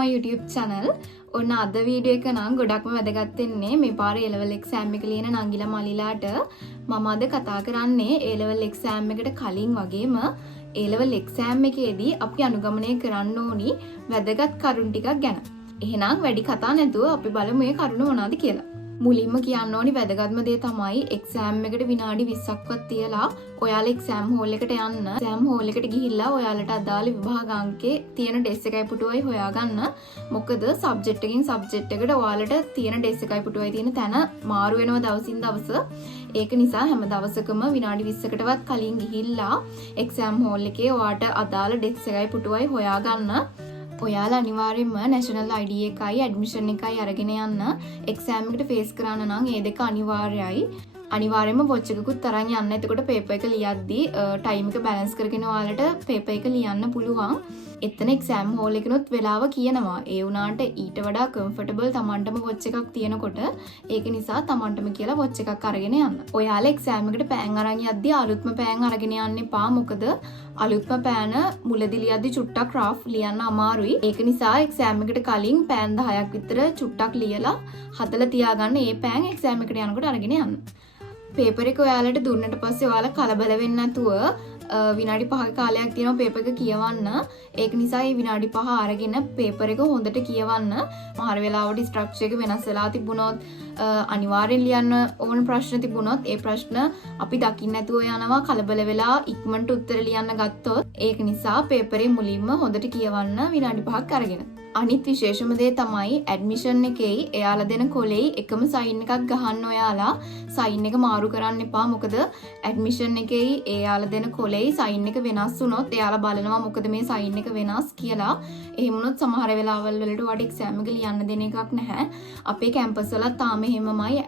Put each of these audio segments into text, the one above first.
my YouTube channel. ඔන්න අද video එක නම් ගොඩක්ම වැදගත් වෙන්නේ මේ පාර A level exam එක ලියන නංගිලා මලිලාට මම අද කතා කරන්නේ A level exam එකට කලින් වගේම A level exam එකේදී අපි අනුගමනය කරන්න ඕනි වැදගත් කරුණු ටිකක් ගැන. එහෙනම් වැඩි කතා නැතුව අපි බලමු මේ කරුණු මොනවද කියලා. මුලින්ම කියන්න ඕනි වැදගත්ම දේ තමයි එක්සෑම් එකට විනාඩි 20ක්වත් තියලා ඔයාලා එක්සෑම් හෝල් එකට යන්න. එක්සෑම් හෝල් එකට ගිහිල්ලා ඔයාලට අදාළ විභාග අංකේ තියෙන ඩෙස් එකයි පුටුවයි හොයාගන්න. මොකද සබ්ජෙක්ට් එකකින් සබ්ජෙක්ට් එකට ඔයාලට තියෙන ඩෙස් එකයි පුටුවයි තියෙන තැන මාරු වෙනවා දවසින් දවස. ඒක නිසා හැම දවසකම විනාඩි 20කටවත් කලින් ගිහිල්ලා එක්සෑම් හෝල් එකේ ඔයාට අදාළ ඩෙස් එකයි පුටුවයි හොයාගන්න. ඔයාලා අනිවාර්යයෙන්ම නැෂනල් ID එකයි ඇඩ්මිෂන් එකයි අරගෙන යන්න. එක්සෑම් එකට ෆේස් කරන්න නම් මේ දෙක අනිවාර්යයි. අනිවාර්යයෙන්ම වොච් එකකුත් අරන් යන්න. එතකොට පේපර් එක ලියද්දී ටයිම් එක බැලන්ස් කරගෙන ඔයාලට පේපර් එක ලියන්න පුළුවන්. එතන එක්සෑම් හෝල් එකනොත් වෙලාව කියනවා. ඒ වුණාට ඊට වඩා කම්ෆර්ටබල් Tamanටම වොච් එකක් තියෙනකොට ඒක නිසා Tamanටම කියලා වොච් එකක් අරගෙන යන්න. ඔයාලා එක්සෑම් එකට පෑන් අරන් යද්දී අලුත්ම පෑන් අරගෙන යන්න එපා. මොකද අලුත්ම පෑන මුලදී ලියද්දී චුට්ටක් රෆ් ලියන්න අමාරුයි. ඒක නිසා එක්සෑම් එකට කලින් පෑන් 10ක් විතර චුට්ටක් ලියලා හදලා තියාගන්න. ඒ පෑන් එක්සෑම් එකට යනකොට අරගෙන යන්න. පේපර් එක ඔයාලට දුන්නට පස්සේ ඔයාලා කලබල වෙන්නේ නැතුව විනාඩි 5ක කාලයක් තියෙනවා පේපර් එක කියවන්න. ඒක නිසා මේ විනාඩි 5 අරගෙන පේපර් එක හොඳට කියවන්න. මහර වෙලාවට ස්ට්‍රක්චර් එක වෙනස් වෙලා තිබුණොත් අනිවාර්යෙන් ලියන්න ඕන ප්‍රශ්න තිබුණොත් ඒ ප්‍රශ්න අපි දකින්න නැතුව යනවා. කලබල වෙලා ඉක්මනට උත්තර ලියන්න ගත්තොත් ඒක නිසා පේපරේ මුලින්ම හොඳට කියවන්න විනාඩි 5ක් අරගෙන. අනිත් විශේෂම දේ තමයි ඇඩ්මිෂන් එකේයි එයාලා දෙන කොලෙයි එකම සයින් එකක් ගහන්න. ඔයාලා සයින් එක මාරු කරන්න එපා. මොකද ඇඩ්මිෂන් එකේයි එයාලා දෙන කොලෙයි සයින් එක වෙනස් වුණොත් එයාලා බලනවා මොකද මේ සයින් එක වෙනස් කියලා. එහෙම වුණොත් සමහර වෙලාවල් වලට ඔයාලට එක්සෑම් එක ලියන්න දෙන එකක් නැහැ. අපේ කැම්පස් වලත් තාම එහෙමමයි.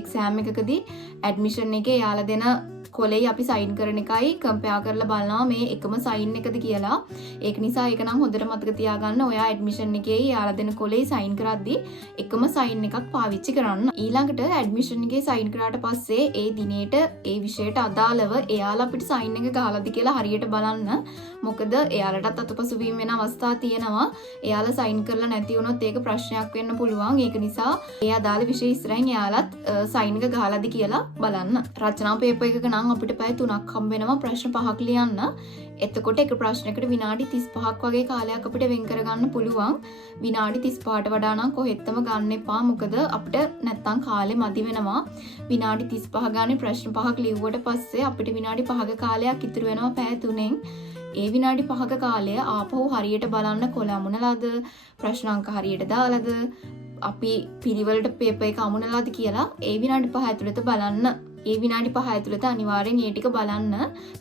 එක්සෑම් එකකදී ඇඩ්මිෂන් එකේ එයාලා දෙන කොලෙයි අපි සයින් කරන එකයි කම්පෙයාර් කරලා බලනවා මේ එකම සයින් එකද කියලා. ඒක නිසා ඒක නම් හොඳට මතක තියාගන්න. ඔයා ඇඩ්මිෂන් එකේ යාලා දෙන කොලෙයි සයින් කරද්දී එකම සයින් එකක් පාවිච්චි කරන්න. ඊළඟට ඇඩ්මිෂන් එකේ සයින් කරාට පස්සේ ඒ දිනේට ඒ විෂයට අදාළව එයාලා අපිට සයින් එක ගහලාද කියලා හරියට බලන්න. මොකද එයාලටත් අතපසුවීම වෙන අවස්ථා තියෙනවා. එයාලා සයින් කරලා නැති වුණොත් ඒක ප්‍රශ්නයක් වෙන්න පුළුවන්. ඒක නිසා ඒ අදාළ විෂය ඉස්සරහින් එයාලත් සයින් එක ගහලාද කියලා බලන්න. රචනා පේපර් එකක නම් අපිට පැය 3ක් හම්බ වෙනවා ප්‍රශ්න 5ක් ලියන්න. එතකොට එක ප්‍රශ්නයකට විනාඩි 35ක් වගේ කාලයක් අපිට වෙන් කරගන්න පුළුවන්. විනාඩි 35ට වඩා නම් කොහෙත්ම ගන්න එපා. මොකද අපිට නැත්තම් කාලේ මදි වෙනවා. විනාඩි 35 ගානේ ප්‍රශ්න 5ක් ලිව්වට පස්සේ අපිට විනාඩි 5ක කාලයක් ඉතුරු වෙනවා පැය 3ෙන්. ඒ විනාඩි 5ක කාලය ආපහු හරියට බලන්න කොළ අමුණලාද ප්‍රශ්න අංක හරියට දාලාද අපි පිළිවෙලට පේපර් එක අමුණලාද කියලා ඒ විනාඩි 5 ඇතුළත බලන්න. ඒ විනාඩි 5 ඇතුළත අනිවාර්යෙන් ඒ ටික බලන්න.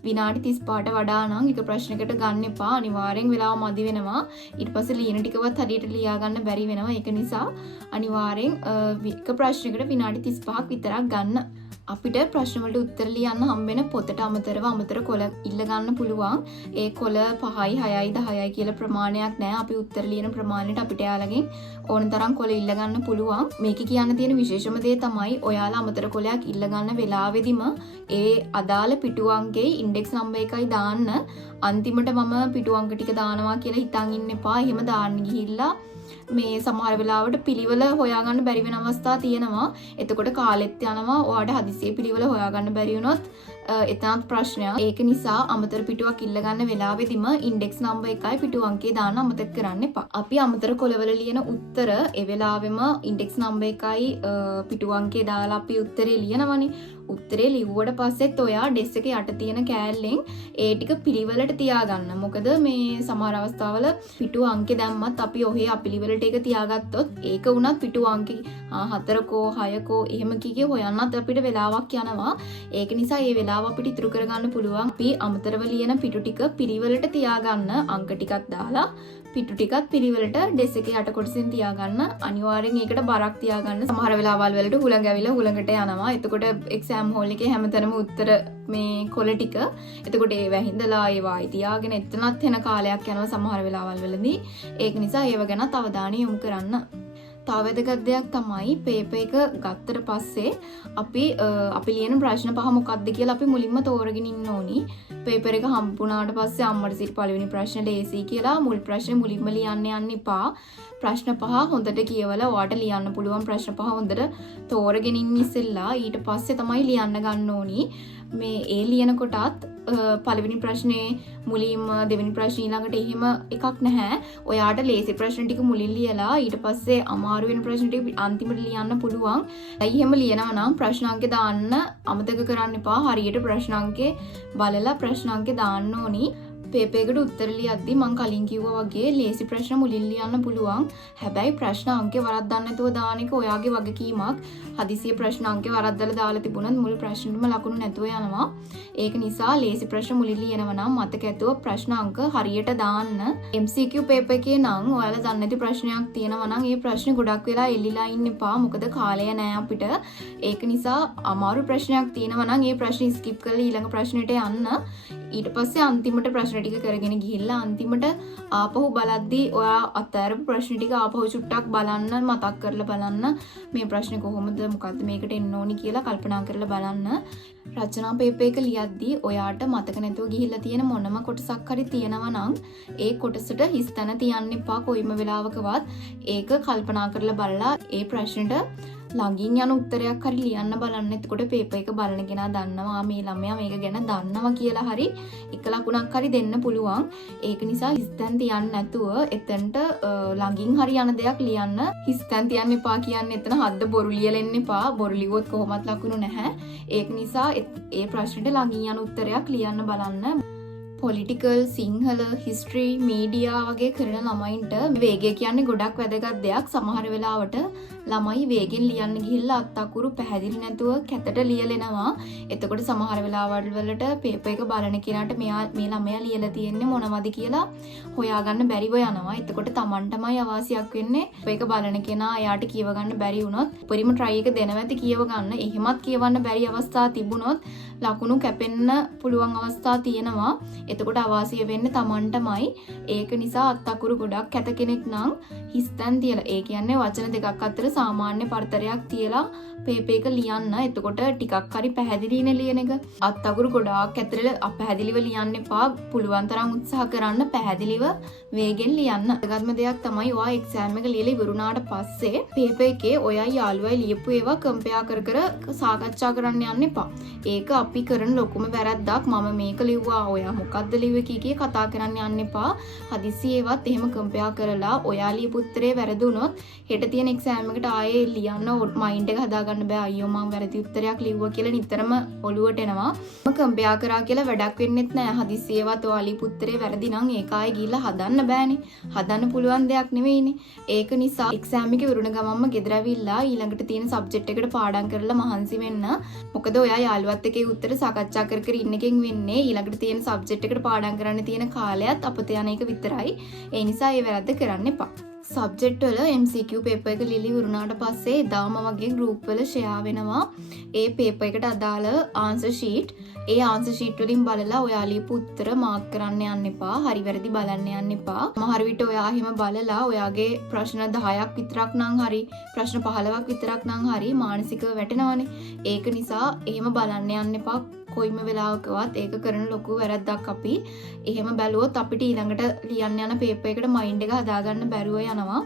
විනාඩි 35ට වඩා නම් එක ප්‍රශ්නයකට ගන්න එපා. අනිවාර්යෙන් වෙලාව මදි වෙනවා. ඊට පස්සේ ලියන ටිකවත් හරියට ලියා ගන්න බැරි වෙනවා. ඒක නිසා අනිවාර්යෙන් එක ප්‍රශ්නයකට විනාඩි 35ක් විතරක් ගන්න. අපිට ප්‍රශ්න වලට උත්තර ලියන්න හම්බෙන පොතට අමතර කොළ ඉල්ල ගන්න පුළුවන්. ඒ කොළ 5යි 6යි 10යි කියලා ප්‍රමාණයක් නැහැ. අපි උත්තර ලියන ප්‍රමාණයට අපිට යාළගෙන් ඕන තරම් කොළ ඉල්ල ගන්න පුළුවන්. මේකේ කියන්න තියෙන විශේෂම දේ තමයි ඔයාලා අමතර කොළයක් ඉල්ල ගන්න වෙලාවෙදිම ඒ අදාළ පිටු අංකේ ඉන්ඩෙක්ස් නම්බර් එකයි දාන්න. අන්තිමට මම පිටු අංක ටික දානවා කියලා හිතන් ඉන්න එපා. එහෙම දාන්න ගිහිල්ලා මේ සමහර වෙලාවට පිළිවෙල හොයාගන්න බැරි වෙන අවස්ථා තියෙනවා. එතකොට කාලෙත් යනවා. ඔයාට හදිසියෙ පිළිවෙල හොයාගන්න බැරි වුණොත් එතනත් ප්‍රශ්නයක්. ඒක නිසා අමතර පිටුවක් ඉල්ල ගන්න වෙලාවෙදිම ඉන්ඩෙක්ස් නම්බර් එකයි පිටු අංකේ දාන්න අමතක කරන්න එපා. අපි අමතර කොළවල ලියන උත්තර ඒ වෙලාවෙම ඉන්ඩෙක්ස් නම්බර් එකයි පිටු අංකේ දාලා අපි උත්තරේ ලියනවනේ. උත්තරේ ලිව්වට පස්සෙත් ඔයා ඩෙස් එකේ යට තියෙන කෑල්ලෙන් ඒ ටික පිළිවෙලට තියාගන්න. මොකද මේ සමහර අවස්ථාවල පිටු අංකේ දැම්මත් අපි ඔහේ අපිළිවෙලට ඒක තියාගත්තොත් ඒක වුණත් පිටු අංකේ 4කෝ 6කෝ එහෙම කීකේ හොයන්නත් අපිට වෙලාවක් යනවා. ඒක නිසා මේ වෙලාව අපිට ඉතුරු කරගන්න පුළුවන්. අපි අමතරව ලියන පිටු ටික පිළිවෙලට තියාගන්න අංක ටිකක් දාලා පිටු ටිකත් පිළිවෙලට ඩෙස් එකේ යට කොටසින් තියාගන්න. අනිවාර්යෙන් ඒකට බරක් තියාගන්න. සමහර වෙලාවල් වලට හුළඟ ඇවිල්ලා හුළඟට යනවා. එතකොට එක්සෑම් හෝල් එකේ හැමතැනම උත්තර මේ කොළ ටික. එතකොට ඒ වැහිඳලා ඒවා ආයි තියාගෙන එතනත් වෙන කාලයක් යනවා සමහර වෙලාවල් වලදී. ඒක නිසා ඒව ගැනත් අවධානය යොමු කරන්න. තව වැදගත් දෙයක් තමයි පේපර් එක ගත්තට පස්සේ අපි ලියන ප්‍රශ්න පහ මොකක්ද කියලා අපි මුලින්ම තෝරගෙන ඉන්න ඕනි. පේපර් එක හම්බුණාට පස්සේ අම්මට සිට පළවෙනි ප්‍රශ්නේ ලේසි කියලා මුල් ප්‍රශ්නේ මුලින්ම ලියන්න යන්න එපා. ප්‍රශ්න පහ හොඳට කියවලා ඔයාට ලියන්න පුළුවන් ප්‍රශ්න පහ හොඳට තෝරගෙන ඉන්න ඉස්සෙල්ලා ඊට පස්සේ තමයි ලියන්න ගන්න ඕනි. මේ ඒ ලියනකොටත් පළවෙනි ප්‍රශ්නේ මුලින්ම දෙවෙනි ප්‍රශ්නේ ඊළඟට එහෙම එකක් නැහැ. ඔයාට ලේසි ප්‍රශ්න ටික මුලින් ලියලා ඊට පස්සේ අමාරු වෙන ප්‍රශ්න ටික අන්තිමට ලියන්න පුළුවන්. ඇයි එහෙම ලියනවා නම් ප්‍රශ්න අංකේ දාන්න අමතක කරන්න එපා. හරියට ප්‍රශ්න අංකේ බලලා ප්‍රශ්න අංකේ දාන්න ඕනි. පේපර් එකට උත්තර ලියද්දි මම කලින් කිව්වා වගේ ලේසි ප්‍රශ්න මුලින් ලියන්න පුළුවන්. හැබැයි ප්‍රශ්න අංකේ වරද්දන්න නැතුව දාන එක ඔයාගේ වගකීමක්. හදිසිය ප්‍රශ්න අංකේ වරද්දලා දාලා තිබුණොත් මුළු ප්‍රශ්නෙටම ලකුණු නැතුව යනවා. ඒක නිසා ලේසි ප්‍රශ්න මුලින් ලියනවා නම් මතක ඇතුව ප්‍රශ්න අංක හරියට දාන්න. MCQ පේපර් එකේ නම් ඔයාලා දන්නේ නැති ප්‍රශ්නයක් තියෙනවා නම් ඒ ප්‍රශ්නේ ගොඩක් වෙලා එල්ලිලා ඉන්න එපා. මොකද කාලය නැහැ අපිට. ඒක නිසා අමාරු ප්‍රශ්නයක් තියෙනවා නම් ඒ ප්‍රශ්නේ ස්කිප් කරලා ඊළඟ ප්‍රශ්නෙට යන්න. ඊට පස්සේ අන්තිමට ප්‍රශ්න ටික කරගෙන ගිහිල්ලා අන්තිමට ආපහු බලද්දී ඔයා අත්හැරපු ප්‍රශ්න ටික ආපහු චුට්ටක් බලන්න, මතක් කරලා බලන්න. මේ ප්‍රශ්නේ කොහොමද, මොකද්ද මේකට එන්න ඕනි කියලා කල්පනා කරලා බලන්න. රචනා පේපර් එක ලියද්දී ඔයාට මතක නැතුව ගිහිල්ලා තියෙන මොනම කොටසක් හරි තියෙනවා නම් ඒ කොටසට හිස් තැන තියන්න එපා කොයිම වෙලාවකවත්. ඒක කල්පනා කරලා බලලා ඒ ප්‍රශ්නෙට ළඟින් යන උත්තරයක් හරි ලියන්න බලන්න. එතකොට පේපර් එක බලන කෙනා දන්නවා මේ ළමයා මේක ගැන දන්නවා කියලා හරි එක ලකුණක් හරි දෙන්න පුළුවන්. ඒක නිසා හිස්තැන් තියන්න නැතුව එතනට ළඟින් හරි යන දෙයක් ලියන්න. හිස්තැන් තියන්න එපා කියන්නේ එතන හද්ද බොරු ලියලා එන්න එපා. බොරු ලිව්වොත් කොහොමත් ලකුණු නැහැ. ඒක නිසා ඒ ප්‍රශ්නෙට ළඟින් යන උත්තරයක් ලියන්න බලන්න. පොලිටිකල්, සිංහල, හිස්ටරි, මීඩියා වගේ කරන ළමයින්ට වේගය කියන්නේ ගොඩක් වැදගත් දෙයක්. සමහර වෙලාවට ළමයි වේගෙන් ලියන්න ගිහිල්ලා අත්තකුරු පැහැදිලි නැතුව කැතට ලියලෙනවා. එතකොට සමහර වෙලාවල් වලට පේපර් එක බලන කෙනාට මේ ළමයා ලියලා තියෙන්නේ මොනවද කියලා හොයාගන්න බැරිව යනවා. එතකොට Tamanටමයි අවාසියක් වෙන්නේ. ඒක බලන කෙනා එයාට කියව ගන්න බැරි වුණොත් උපරිම try එක දෙනවා ඇති කියව ගන්න. එහෙමත් කියවන්න බැරි අවස්ථා තිබුණොත් ලකුණු කැපෙන්න පුළුවන් අවස්ථා තියෙනවා. එතකොට අවාසිය වෙන්නේ Tamanටමයි. ඒක නිසා අත්තකුරු ගොඩක් කැත කෙනෙක් නම් හිස්තැන් තියලා, ඒ කියන්නේ වචන දෙකක් අතර සාමාන්‍ය පරතරයක් තියලා පේපර් එක ලියන්න. එතකොට ටිකක් හරි පැහැදිලිනේ ලියන එක. අත්තකුරු ගොඩාක් ඇතරල අපැහැදිලිව ලියන්න එපා. පුළුවන් තරම් උත්සාහ කරන්න පැහැදිලිව වේගෙන් ලියන්න. වැදගත්ම දෙයක් තමයි ඔයා එක්සෑම් එක ලියලා ඉවරුණාට පස්සේ පේපර් එකේ ඔයයි යාළුවයි ලියපු ඒවා කම්පෙයාර් කර කර සාකච්ඡා කරන්න යන්න එපා. ඒක අපි කරන ලොකුම වැරද්දක්. මම මේක ලිව්වා, ඔයා මොකද්ද ලිව්වේ කී කතා කරන්න යන්න එපා. හදිස්සි ඒවත් එහෙම කම්පෙයාර් කරලා ඔයා ලියපු උත්තරේ වැරදුනොත් හෙට තියෙන එක්සෑම් එකට ආයේ ලියන්න මයින්ඩ් එක හදාගන්න බෑ. අයියෝ මම වැරදි උත්තරයක් ලිව්වා කියලා නිතරම ඔලුවට එනවා. මම කම්පෙයාර් කරා කියලා වැඩක් වෙන්නෙත් නෑ. හදිස්සි ඒවත් ඔයා ලියපු උත්තරේ වැරදි නම් ඒක ආයේ ගිහිල්ලා හදන්න බෑනේ. හදන්න පුළුවන් දෙයක් නෙවෙයිනේ. ඒක නිසා එක්සෑම් එක ඉවරුණ ගමන්ම ගෙදර ඇවිල්ලා ඊළඟට තියෙන සබ්ජෙක්ට් එකට පාඩම් කරලා මහන්සි වෙන්න. මොකද ඔයා යාළුවත් එක්ක ඒ උත්තර සාකච්ඡා කර කර ඉන්න එකෙන් වෙන්නේ ඊළඟට තියෙන සබ්ජෙක්ට් එකට පාඩම් කරන්න තියෙන කාලයත් අපත යන එක විතරයි. ඒ නිසා ඒ වැරද්ද කරන්න එපා. සබ්ජෙක්ට් වල MCQ පේපර් එක ලිලි වුණාට පස්සේ දාම වගේ ගෲප් වල ෂෙයා වෙනවා. ඒ පේපර් එකට අදාළ ආන්සර් ෂීට්. ඒ ආන්සර් ෂීට් වලින් බලලා ඔයා ලියපු උත්තර මාක් කරන්න යන්න එපා. හරි වැරදි බලන්න යන්න එපා. සමහර විට ඔයා එහෙම බලලා ඔයාගේ ප්‍රශ්න 10ක් විතරක් නම් හරි, ප්‍රශ්න 15ක් විතරක් නම් හරි මානසිකව වැටෙනවානේ. ඒක නිසා එහෙම බලන්න යන්න එපා. කොයිම වෙලාවකවත් ඒක කරන ලොකු වැරද්දක්. අපි එහෙම බැලුවොත් අපිට ඊළඟට ලියන්න යන පේපර් එකට මයින්ඩ් එක හදාගන්න බැරුව යනවා.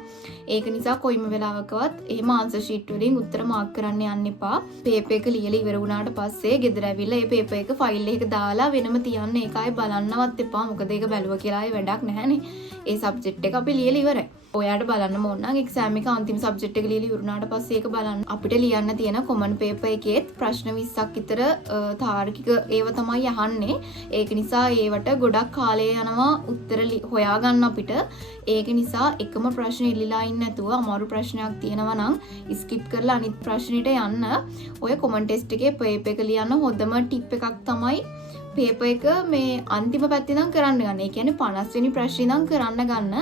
ඒක නිසා කොයිම වෙලාවකවත් එහෙම ආන්සර් ෂීට් වලින් උත්තර මාක් කරන්න යන්න එපා. පේපර් එක ලියලා ඉවර වුණාට පස්සේ ගෙදර ඇවිල්ලා මේ පේපර් එක ෆයිල් එකක දාලා වෙනම තියන්න. ඒකයි බලන්නවත් එපා. මොකද ඒක බැලුවා කියලා ආයේ වැඩක් නැහැනේ. ඒ සබ්ජෙක්ට් එක අපි ලියලා ඉවරයි. ඔයාට බලන්න ඕන නම් එක්සෑම් එක අන්තිම සබ්ජෙක්ට් එක ලියලා ඉවරුණාට පස්සේ ඒක බලන්න. අපිට ලියන්න තියෙන කොමන් පේපර් එකේත් ප්‍රශ්න 20ක් විතර තාර්කික ඒව තමයි අහන්නේ. ඒක නිසා ඒවට ගොඩක් කාලය යනවා උත්තර හොයාගන්න අපිට. ඒක නිසා එකම ප්‍රශ්න ඉල්ලලා ඉන්න නැතුව අමාරු ප්‍රශ්නයක් තියෙනවා නම් ස්කිප් කරලා අනිත් ප්‍රශ්නෙට යන්න. ඔය කොමන් ටෙස්ට් එකේ පේපර් එක ලියන්න හොඳම ටිප් එකක් තමයි පේපර් එක මේ අන්තිම පැත්තේ නම් කරන්න ගන්න. ඒ කියන්නේ 50 වෙනි ප්‍රශ්නේ නම් කරන්න ගන්න.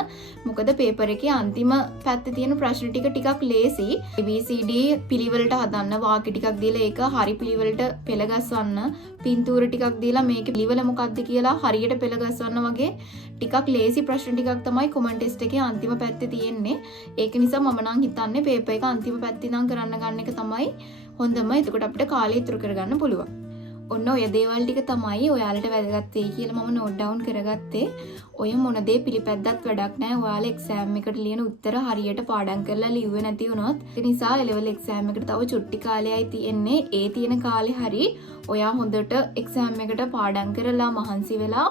මොකද පේපර් එකේ අන්තිම පැත්තේ තියෙන ප්‍රශ්න ටිකක් ලේසි. ABCD පිළිවෙලට හදන්න වාක්‍ය ටිකක් දීලා ඒක හරි පිළිවෙලට පෙළ ගස්වන්න. පින්තූර ටිකක් දීලා මේකේ පිළිවෙල මොකක්ද කියලා හරියට පෙළ ගස්වන්න වගේ ටිකක් ලේසි ප්‍රශ්න ටිකක් තමයි කොමන් ටෙස්ට් එකේ අන්තිම පැත්තේ තියෙන්නේ. ඒක නිසා මම නම් හිතන්නේ පේපර් එක අන්තිම පැත්තේ නම් කරන්න ගන්න එක තමයි හොඳම. එතකොට අපිට කාලය ඉතුරු කරගන්න පුළුවන්. ඔන්න ඔය දේවල් ටික තමයි ඔයාලට වැදගත් වෙයි කියලා මම නෝට් ඩවුන් කරගත්තේ. ඔය මොන දේ පිළිපැද්දත් වැඩක් නැහැ. ඔයාලා එක්සෑම් එකට ලියන උත්තර හරියට පාඩම් කරලා ලිව්වේ නැති වුණොත් ඒ නිසා ලෙවල් එක්සෑම් එකට තව චුට්ටි කාලයයි තියෙන්නේ. ඒ තියෙන කාලේ හරි ඔයා හොඳට එක්සෑම් එකට පාඩම් කරලා මහන්සි වෙලා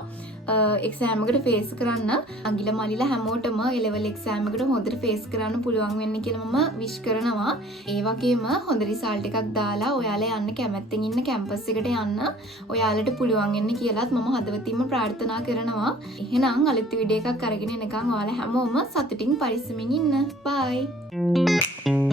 එක්සෑම් එකට ෆේස් කරන්න. අංගිල මලිලා හැමෝටම ඒ ලෙවල් එක්සෑම් එකට හොඳට ෆේස් කරන්න පුළුවන් වෙන්න කියලා මම විශ් කරනවා. ඒ වගේම හොඳ රිසල්ට් එකක් දාලා ඔයාලා යන්න කැමැත්තෙන් ඉන්න කැම්පස් එකට යන්න ඔයාලට පුළුවන් වෙන්න කියලාත් මම හදවතින්ම ප්‍රාර්ථනා කරනවා. එහෙනම් අලුත් වීඩියෝ එකක් අරගෙන එනකන් ඔයාලා හැමෝම සතුටින් පරිස්සමින් ඉන්න. බයි.